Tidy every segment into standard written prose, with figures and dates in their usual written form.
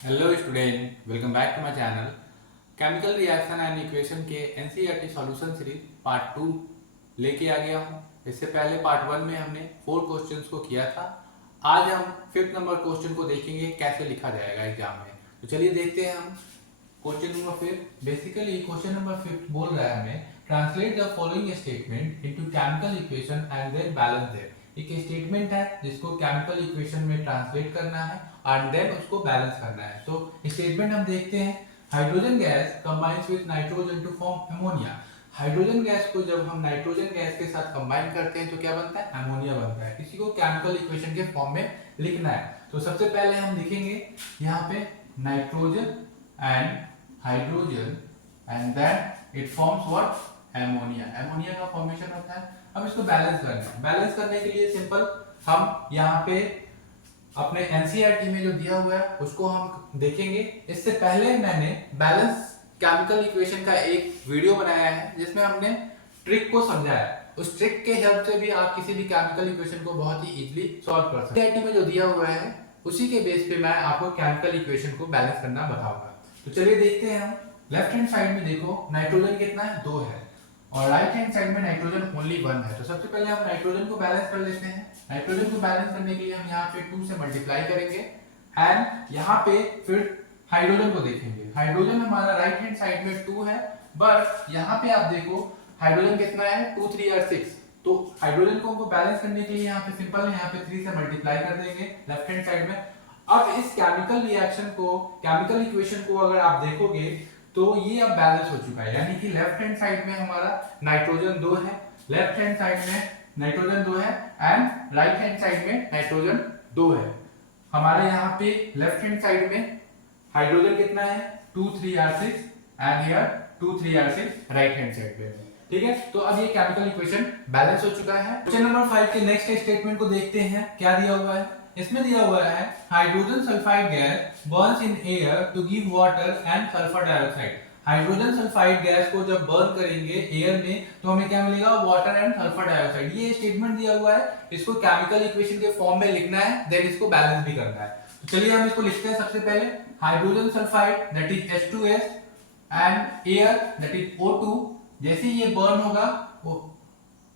Hello student, welcome back to my channel. Chemical reaction and equation के NCERT solution series part 2 लेके आ गया हूँ। इससे पहले पार्ट 1 में हमने 4 क्वेश्चंस को किया था। आज हम 5th नंबर क्वेश्चन को देखेंगे कैसे लिखा जाएगा एग्जाम में। तो चलिए देखते हैं हम question number 5। Basically question number 5 बोल रहा है हमें translate the following statement into chemical equation and then balance them. एक स्टेटमेंट है जिसको केमिकल इक्वेशन में ट्रांसलेट करना है एंड देन उसको बैलेंस करना है। तो स्टेटमेंट हम देखते हैं। Hydrogen gas combines with nitrogen to form ammonia. Hydrogen gas को जब हम नाइट्रोजन गैस के साथ कंबाइन करते हैं तो क्या बनता है? अमोनिया बनता है। इसी को केमिकल इक्वेशन के फॉर्म में लिखना है। तो सबसे पहले हम लिखेंगे यहाँ पे nitrogen and hydrogen and then it forms what? Ammonia. Ammonia का फॉर्मेशन होता है। अब इसको बैलेंस करना है। बैलेंस करने के लिए सिंपल हम यहाँ पे अपने एनसीईआरटी में जो दिया हुआ है उसको हम देखेंगे। इससे पहले मैंने बैलेंस केमिकल इक्वेशन का एक वीडियो बनाया है जिसमें हमने ट्रिक को समझाया। उस ट्रिक के हेल्प से भी आप किसी भी केमिकल इक्वेशन को बहुत ही इजीली सॉल्व कर सकते हैं। एनसीईआरटी में जो दिया हुआ है उसी के बेस पे मैं आपको केमिकल इक्वेशन को बैलेंस करना बताऊंगा। तो चलिए देखते हैं हम। लेफ्ट हैंड साइड में देखो नाइट्रोजन कितना है? 2 है और राइट हैंड साइड में नाइट्रोजन ओनली 1 है। तो सबसे पहले हम नाइट्रोजन को बैलेंस कर लेते हैं। नाइट्रोजन को बैलेंस करने के लिए हम यहाँ पे 2 से मल्टीप्लाई करेंगे एंड यहाँ पे फिर हाइड्रोजन को देखेंगे। हाइड्रोजन हमारा राइट हैंड साइड में 2 है बट यहाँ पे आप देखो हाइड्रोजन कितना है? 2 3 और 6। तो हाइड्रोजन को हमको बैलेंस करने के लिए यहाँ पे सिंपल है, यहाँ पे 3 से मल्टीप्लाई कर देंगे लेफ्ट हैंड साइड में। अब इस केमिकल रिएक्शन को, केमिकल इक्वेशन को अगर आप देखोगे तो ये अब बैलेंस हो चुका है। यानी कि लेफ्ट हैंड साइड में हमारा नाइट्रोजन 2 है, लेफ्ट हैंड साइड में नाइट्रोजन 2 है एंड राइट हैंड साइड में नाइट्रोजन 2 है। हमारे यहाँ पे लेफ्ट हैंड साइड में हाइड्रोजन कितना है? 2 3 और 6 एंड हियर 2 3 और 6 राइट हैंड साइड पे। ठीक है, तो अब ये केमिकल इक्वेशन बैलेंस हो चुका है। क्वेश्चन नंबर 5 के नेक्स्ट स्टेटमेंट को देखते हैं। क्या दिया हुआ है? इसमें दिया हुआ है hydrogen sulphide gas burns in air to give water and sulphur dioxide. Hydrogen sulphide gas को जब बर्न करेंगे एयर में तो हमें क्या मिलेगा? Water and sulphur dioxide. ये स्टेटमेंट दिया हुआ है, इसको केमिकल इक्वेशन के फॉर्म में लिखना है, देन इसको बैलेंस भी करना है। तो चलिए हम इसको लिखते हैं। सबसे पहले hydrogen sulphide that is H2S and air that is O2। जैसे ये बर्न होगा वो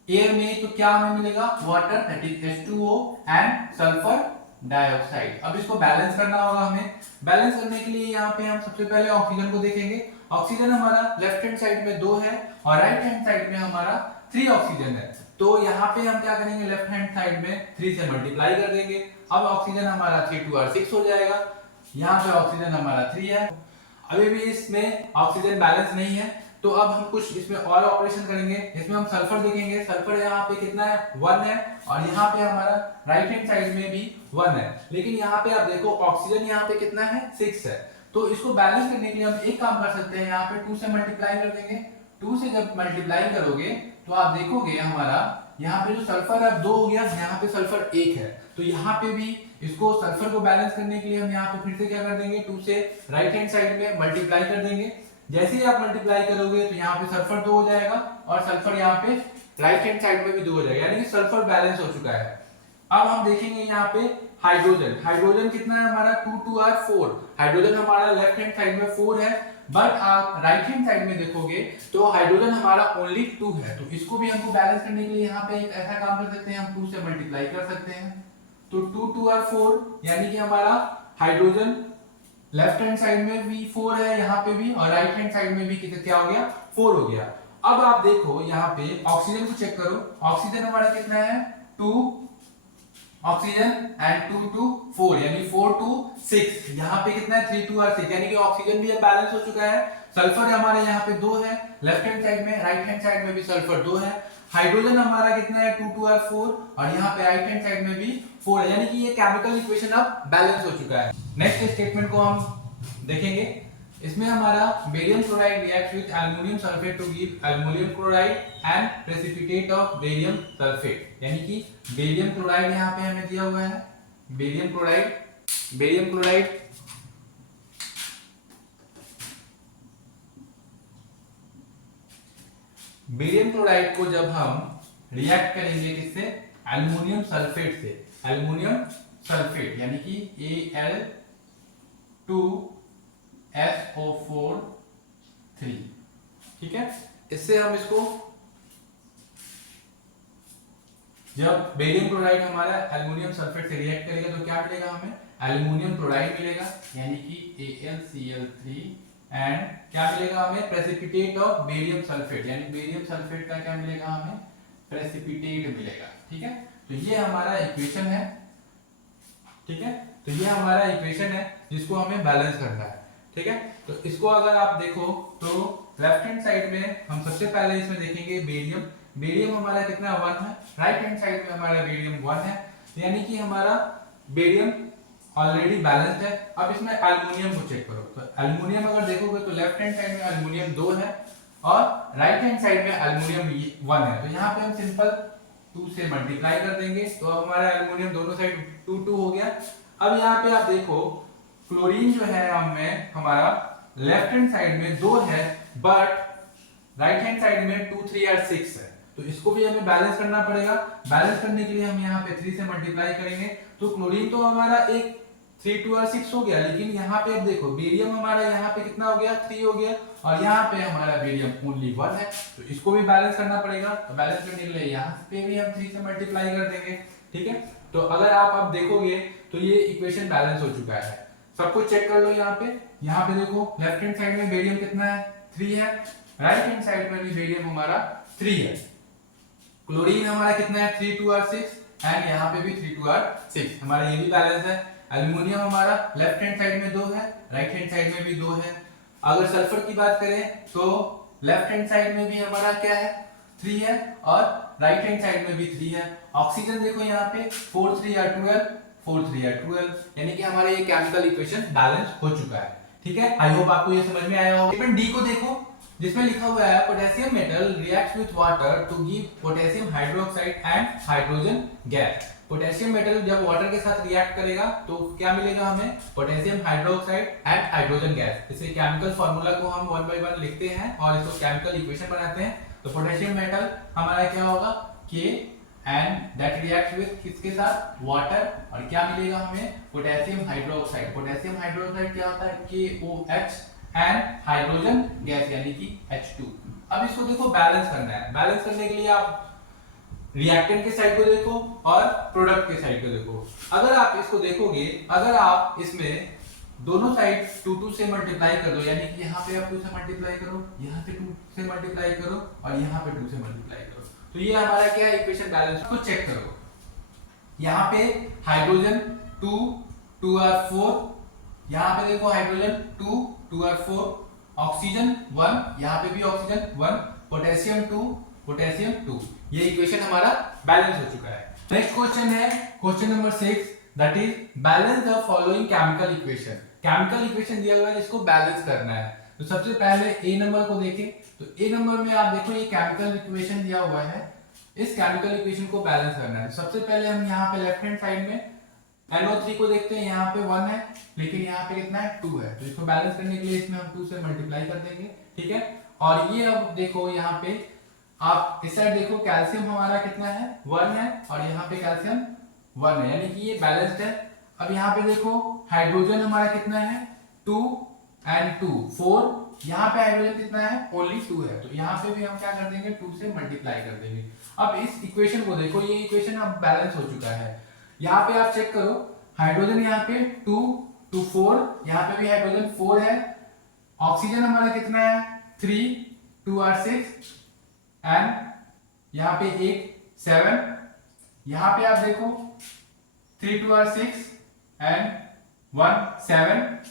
एयर में तो क्या हमें मिलेगा? Water that is H2O and sulphur dioxide. अब इसको बैलेंस करना होगा हमें। बैलेंस करने के लिए यहाँ पे हम सबसे पहले ऑक्सीजन को देखेंगे। ऑक्सीजन हमारा लेफ्ट हैंड साइड में 2 है और राइट हैंड साइड में हमारा 3 ऑक्सीजन है। तो यहाँ पे हम क्या करेंगे? लेफ्ट हैंड साइड में 3 से मल्टीप्लाई कर देंगे। अब ऑक्सीजन हमारा 3 2 और 6 हो जाएगा। यहाँ पे ऑक्सीजन हमारा 3 है। अभी भी इसमें ऑक्सीजन बैलेंस नहीं है तो अब हम कुछ इसमें और ऑपरेशन करेंगे। इसमें हम सल्फर देखेंगे। सल्फर यहाँ पे कितना है? 1 है और यहाँ पे हमारा राइट हैंड साइड में भी 1 है। लेकिन यहाँ पे आप देखो ऑक्सीजन यहाँ पे कितना है? 6 है। तो इसको बैलेंस करने के लिए हम एक काम कर सकते हैं, यहाँ पे 2 से मल्टीप्लाई कर देंगे। 2 से जब मल्टीप्लाई करोगे तो आप देखोगे हमारा यहाँ पे जो सल्फर है 2 हो गया, यहाँ पे सल्फर 1 है। तो यहाँ पे भी इसको सल्फर को बैलेंस करने के लिए हम यहाँ पे फिर से क्या कर देंगे? 2 से राइट हैंड साइड में मल्टीप्लाई कर देंगे। जैसे ही आप मल्टीप्लाई करोगे तो यहाँ पे सल्फर 2 हो जाएगा और सल्फर यहाँ पे राइट हैंड साइड में भी 2 हो जाएगा, यानी कि सल्फर बैलेंस हो चुका है। अब हम देखेंगे यहाँ पे हाइड्रोजन। हाइड्रोजन कितना है हमारा? 2 2 और 4। हाइड्रोजन हमारा लेफ्ट हैंड साइड में 4 है बट आप राइट हैंड साइड में देखोगे तो हाइड्रोजन हमारा ओनली 2 है। तो इसको भी हमको बैलेंस करने के लिए यहाँ पे एक ऐसा काम कर सकते हैं, हम 2 से मल्टीप्लाई कर सकते हैं। तो 2 2 और 4 यानी कि हमारा हाइड्रोजन लेफ्ट हैंड साइड में भी 4 है यहाँ पे भी और राइट हैंड साइड में भी कितना क्या हो गया? 4 हो गया। अब आप देखो यहाँ पे ऑक्सीजन को चेक करो। ऑक्सीजन हमारा कितना है? 2 ऑक्सीजन एंड 2 2 4 यानी 4 2 6। यहाँ पे कितना है? 3 2 और 6 यानी कि ऑक्सीजन भी बैलेंस हो चुका है। सल्फर हमारे यहाँ पे 2 है लेफ्ट हैंड साइड में, राइट हैंड साइड में भी सल्फर 2 है। हाइड्रोजन हमारा कितना है? 2 2 और 4 और यहाँ पे राइट हैंड साइड में भी 4 है, यानी कि ये केमिकल इक्वेशन अब बैलेंस हो चुका है। नेक्स्ट स्टेटमेंट को हम देखेंगे। इसमें हमारा barium chloride reacts with aluminium sulphate to give aluminium chloride and precipitate of barium sulphate. यानी कि बेरियम क्लोराइड यहाँ पे हमें दिया हुआ है। Barium chloride, barium chloride barium chloride को जब हम रिएक्ट करेंगे किससे? एल्युमिनियम सल्फेट से। एल्युमिनियम सल्फेट यानी कि Al 2SO4 3। ठीक है, इससे हम इसको जब बेरियम क्लोराइड हमारा एल्युमिनियम सल्फेट से रिएक्ट करेगा तो क्या मिलेगा हमें, एल्युमिनियम क्लोराइड मिलेगा यानी कि AlCl3 एंड क्या मिलेगा हमें, प्रेसिपिटेट ऑफ बेरियम सल्फेट यानी बेरियम सल्फेट का क्या मिलेगा हमें, प्रेसिपिटेट मिलेगा। ठीक है, तो ये हमारा इक्वेशन है। ठीक है, तो ये हमारा इक्वेशन है जिसको हमें बैलेंस करना है। ठीक है, तो इसको अगर आप देखो तो लेफ्ट हैंड साइड में हम सबसे पहले इसमें देखेंगे बेरियम हमारा कितना 1 है, राइट हैंड साइड में हमारा बेरियम 1 है, यानी कि हमारा बेरियम ऑलरेडी बैलेंस्ड है। अब इसमें एल्युमिनियम को चेक करो, तो एल्युमिनियम अगर देखोगे तो लेफ्ट हैंड साइड में एल्युमिनियम 2 है और राइट हैंड साइड में एल्युमिनियम 1 है। तो यहाँ पे हम सिंपल 2 से मल्टीप्लाई कर देंगे तो हमारा एल्युमिनियम दोनों साइड 2 2 हो गया। अब यहाँ पे आप देखो क्लोरीन जो है हमें हमारा लेफ्ट हैंड साइड में 2 है बट राइट हैंड साइड में 2 3 और 6 है, तो इसको भी हमें बैलेंस करना पड़ेगा। बैलेंस करने के लिए हम यहाँ पे 3 से मल्टीप्लाई करेंगे तो क्लोरीन तो हमारा एक 3 2 और 6 हो गया, लेकिन यहाँ पे अब देखो बेरियम हमारा यहाँ पे कितना हो गया, 3 हो गया और यहाँ पे हमारा बेरियम ओनली 1 है, तो इसको भी बैलेंस करना पड़ेगा। तो बैलेंस करने के लिए यहाँ पे भी हम 3 से मल्टीप्लाई कर देंगे। ठीक है, तो अगर आप अब देखोगे तो ये इक्वेशन बैलेंस हो चुका है। सब कुछ चेक कर लो। यहाँ पे देखो लेफ्ट हैंड साइड में बेरियम कितना है, 3 है, राइट हैंड साइड में भी बेरियम हमारा 3 है, क्लोरीन हमारा कितना है 3 2 और 6 एंड यहाँ पे भी 3 2 और 6, हमारा ये भी बैलेंस है। एल्युमिनियम हमारा लेफ्ट हैंड साइड में 2 है, राइट हैंड साइड में भी 2 है। अगर सल्फर की बात करें तो लेफ्ट हैंड साइड में भी हमारा क्या है 3 है और राइट हैंड साइड में भी 3 है। ऑक्सीजन देखो यहाँ पे 4 3 और 12, 4 3 और 12, यानी कि हमारा ये केमिकल इक्वेशन बैलेंस हो चुका है। ठीक है, आई होप आपको ये समझ में आया होगा। स्टेटमेंट डी को देखो जिसमें लिखा हुआ है potassium metal reacts with water to give potassium hydroxide and hydrogen gas. Potassium metal जब वाटर के साथ रिएक्ट करेगा तो क्या मिलेगा हमें, potassium hydroxide and hydrogen gas. इसे केमिकल फार्मूला को हम 1 बाय 1 लिखते हैं और इसको केमिकल इक्वेशन बनाते हैं। तो पोटेशियम मेटल हमारा क्या होगा K and that reacts with किसके साथ, वाटर, और क्या मिलेगा हमें, पोटेशियम हाइड्रोक्साइड। पोटेशियम हाइड्रोक्साइड क्या होता है KOH एंड हाइड्रोजन गैस यानी कि H2। अब इसको देखो बैलेंस करना है। बैलेंस करने के लिए आप रिएक्टेंट के साइड को देखो और प्रोडक्ट के साइड को देखो। अगर आप इसको देखोगे, अगर आप इसमें दोनों साइड 2 2 से मल्टीप्लाई कर दो, यानी कि यहाँ पे आप 2 से मल्टीप्लाई करो, यहाँ पे 2 से मल्टीप्लाई करो और यहाँ पे 2 से मल्टीप्लाई करो, तो ये हमारा क्या है इक्वेशन बैलेंस को चेक करो। यहाँ पे हाइड्रोजन 2 2 और 4, यहाँ पे देखो हाइड्रोजन 2 2 और 4, ऑक्सीजन 1, यहाँ पे भी ऑक्सीजन 1, पोटेशियम 2 पोटेशियम 2, ये इक्वेशन हमारा बैलेंस हो चुका है। नेक्स्ट क्वेश्चन है question number 6, that is balance the following chemical equation. Chemical equation दिया हुआ है जिसको बैलेंस करना है। तो सबसे पहले ए नंबर को देखें, तो ए नंबर में आप देखो ये केमिकल इक्वेशन दिया हुआ है, इस केमिकल इक्वेशन को बैलेंस करना है। सबसे पहले हम यहाँ पे लेफ्ट हैंड साइड में NO3 को देखते हैं, यहाँ पे 1 है लेकिन यहाँ पे कितना है 2 है, तो इसको बैलेंस करने के लिए इसमें हम 2 से मल्टीप्लाई कर देंगे। ठीक है, और ये अब देखो यहाँ पे आप इस साइड देखो कैल्शियम हमारा कितना है 1 है और यहाँ पे कैल्शियम 1 है, यानी कि ये बैलेंस्ड है। अब यहाँ पे देखो हाइड्रोजन हमारा कितना है 2 एंड 2 4, यहाँ पे हाइड्रोजन कितना है ओनली 2 है, तो यहाँ पे भी हम क्या कर देंगे 2 से मल्टीप्लाई कर देंगे। अब इस इक्वेशन को देखो, ये इक्वेशन अब बैलेंस हो चुका है। यहाँ पे आप चेक करो हाइड्रोजन यहाँ पे 2 2 4, यहाँ पे भी हाइड्रोजन 4 है, ऑक्सीजन हमारा कितना है 3 2 और 6 एंड यहाँ पे 1 7, यहाँ पे आप देखो 3 2 और 6 एंड 1 7,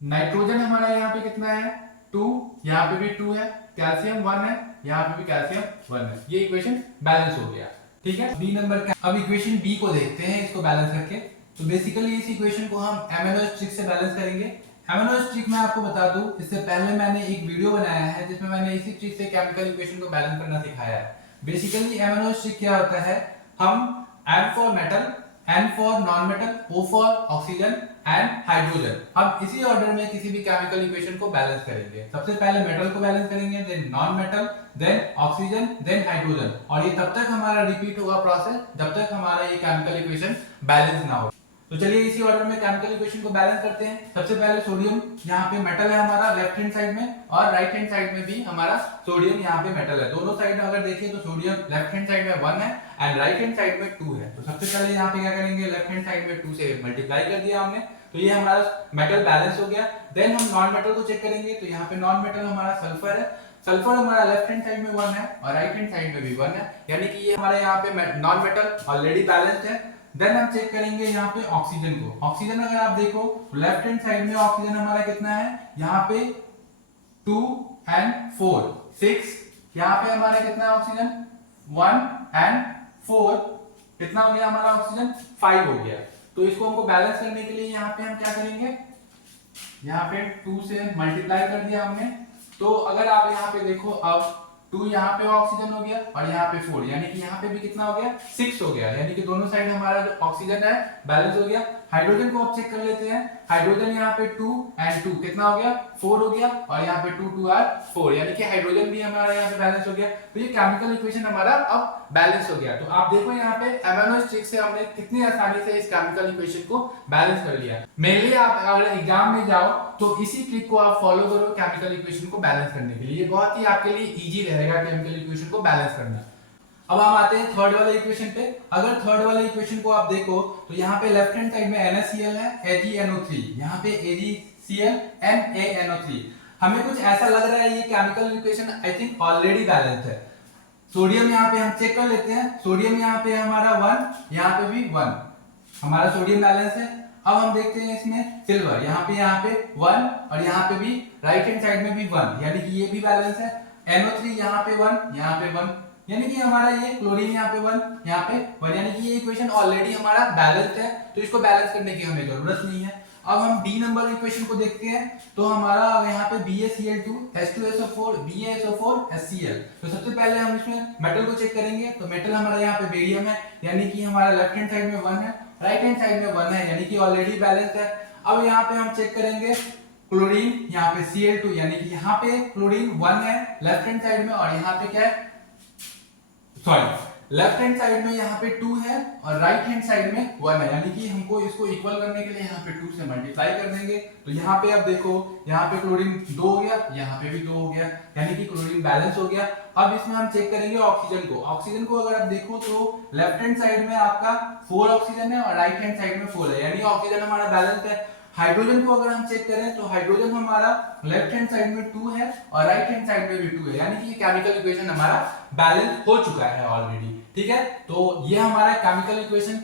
नाइट्रोजन हमारा यहाँ पे कितना है 2, यहाँ पे भी 2 है, कैल्शियम 1 है, यहाँ पे भी कैल्शियम 1 है, ये इक्वेशन बैलेंस हो गया। ठीक है, बी नंबर का अब इक्वेशन बी को देखते हैं इसको बैलेंस करके। तो बेसिकली इस इक्वेशन को हम एमिनो स्ट्रिक से बैलेंस करेंगे। एमिनो स्ट्रिक मैं आपको बता दूं, इससे पहले मैंने एक वीडियो बनाया है जिसमें मैंने इसी चीज से केमिकल इक्वेशन को बैलेंस करना सिखाया है। बेसिकली एमिनो स्ट्रिक क्या होता है, हम M for metal, N for non metal, O for oxygen and hydrogen, हम इसी ऑर्डर में किसी भी केमिकल इक्वेशन को बैलेंस करेंगे। सबसे पहले मेटल को बैलेंस करेंगे, then non metal, then oxygen, then hydrogen, और ये तब तक हमारा रिपीट होगा प्रोसेस जब तक हमारा ये केमिकल इक्वेशन बैलेंस ना हो। तो चलिए इसी ऑर्डर में केमिकल इक्वेशन को बैलेंस करते हैं। सबसे पहले सोडियम यहाँ पे मेटल है हमारा लेफ्ट हैंड साइड में, और राइट हैंड साइड में भी हमारा सोडियम यहाँ पे मेटल है। दोनों साइड में अगर देखें तो सोडियम लेफ्ट हैंड साइड में 1 है एंड राइट हैंड साइड में 2 है। तो सबसे पहले यहाँ पे क्या करेंगे, लेफ्ट हैंड साइड में 2 से मल्टीप्लाई कर दिया हमने, तो ये हमारा मेटल बैलेंस हो गया। देन हम नॉन मेटल को चेक करेंगे, तो यहाँ पे नॉन मेटल हमारा सल्फर है। सल्फर हमारा लेफ्ट हैंड साइड में 1 है और राइट हैंड साइड में भी 1 है, यानी कि ये हमारे यहाँ पे नॉन मेटल ऑलरेडी बैलेंस्ड है। देन हम चेक करेंगे यहाँ पे ऑक्सीजन को। ऑक्सीजन अगर आप देखो लेफ्ट हैंड साइड में ऑक्सीजन हमारा कितना है, यहाँ पे 2 and 4 6, यहाँ पे हमारा कितना है ऑक्सीजन 1 and 4, कितना हो गया हमारा ऑक्सीजन 5 हो गया। तो इसको हमको बैलेंस करने के लिए यहाँ पे हम क्या करेंगे, यहाँ पे 2 से मल्टीप्लाई कर दिया हमने। तो अगर आप यहाँ पे देखो अब 2 यहाँ पे ऑक्सीजन हो गया और यहाँ पे 4, यानी कि यहाँ पे भी कितना हो गया 6 हो गया, यानी कि दोनों साइड हमारा जो ऑक्सीजन है बैलेंस हो गया। हाइड्रोजन को अब चेक कर लेते हैं। हाइड्रोजन यहाँ पे 2 and 2 कितना हो गया 4 हो गया, और यहाँ पे 2 2 are 4, यानी कि हाइड्रोजन भी हमारा यहाँ पे बैलेंस हो गया। तो ये केमिकल इक्वेशन हमारा अब बैलेंस हो गया। तो आप देखो यहाँ पे एमिनो स्टिक से हमने कितनी आसानी से इस केमिकल इक्वेशन को बैलेंस कर लिया। मेनली आप अगर एग्जाम में जाओ तो इसी ट्रिक को आप फॉलो करो केमिकल इक्वेशन को बैलेंस करने के लिए, ये बहुत ही आपके लिए इजी रहेगा केमिकल इक्वेशन को बैलेंस करना। अब हम आते हैं थर्ड वाले इक्वेशन पे। अगर थर्ड वाले इक्वेशन को आप देखो तो यहाँ पे लेफ्ट हैंड साइड में NaCl है, AgNO3, यहाँ पे AgCl NaNO3। हमें कुछ ऐसा लग रहा है ये chemical equation I think already balanced है। सोडियम यहाँ पे हम चेक कर लेते हैं। सोडियम यहाँ पे हमारा 1, यहाँ पे भी 1, हमारा सोडियम बैलेंस है। अब हम देखते हैं इसमें सिल्वर, यहाँ पे 1 और यहाँ पे भी राइट हैंड साइड में भी 1, यानी कि ये भी बैलेंस है। NO3 यहाँ पे 1, यहाँ पे 1, यानी कि हमारा ये क्लोरीन यहाँ पे 1, यहाँ पे 1, यानी कि ये इक्वेशन ऑलरेडी हमारा बैलेंस्ड है, तो इसको बैलेंस करने की हमें जरूरत नहीं है। अब हम डी नंबर इक्वेशन को देखते हैं, तो हमारा यहाँ पे BaCl2 H2SO4 BaSO4 HCl। तो सबसे पहले हम इसमें मेटल को चेक करेंगे, तो मेटल हमारा यहाँ पे बेरियम है, यानी कि हमारा लेफ्ट हैंड साइड में 1 है, राइट हैंड साइड में 1 है, यानी कि ऑलरेडी बैलेंस्ड है। अब यहाँ पे हम चेक करेंगे क्लोरीन, यहाँ पे Cl2, यानी कि यहाँ पे क्लोरीन 1 है लेफ्ट हैंड साइड में, और यहाँ पे क्या है, सॉरी लेफ्ट हैंड साइड में यहाँ पे 2 है और राइट हैंड साइड में 1 है, यानी कि हमको इसको इक्वल करने के लिए यहाँ पे 2 से मल्टीप्लाई कर देंगे। तो यहाँ पे आप देखो यहाँ पे क्लोरीन 2 हो गया, यहाँ पे भी 2 हो गया, यानी कि क्लोरीन बैलेंस हो गया। अब इसमें हम चेक करेंगे ऑक्सीजन को। ऑक्सीजन को अगर आप देखो तो लेफ्ट हैंड साइड में आपका 4 ऑक्सीजन है और राइट हैंड साइड में 4 है, यानी ऑक्सीजन हमारा बैलेंस है। हाइड्रोजन को अगर हम चेक करें तो हाइड्रोजन हमारा लेफ्ट हैंड साइड में 2 है और राइट हैंड साइड में भी 2 है, यानी कि ये केमिकल इक्वेशन हमारा बैलेंस हो चुका है ऑलरेडी। ठीक है, तो ये हमारा केमिकल इक्वेशन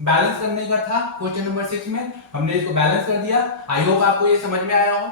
बैलेंस करने का था क्वेश्चन नंबर 6 में, हमने इसको बैलेंस कर दिया। आई होप आपको ये समझ में आया हो।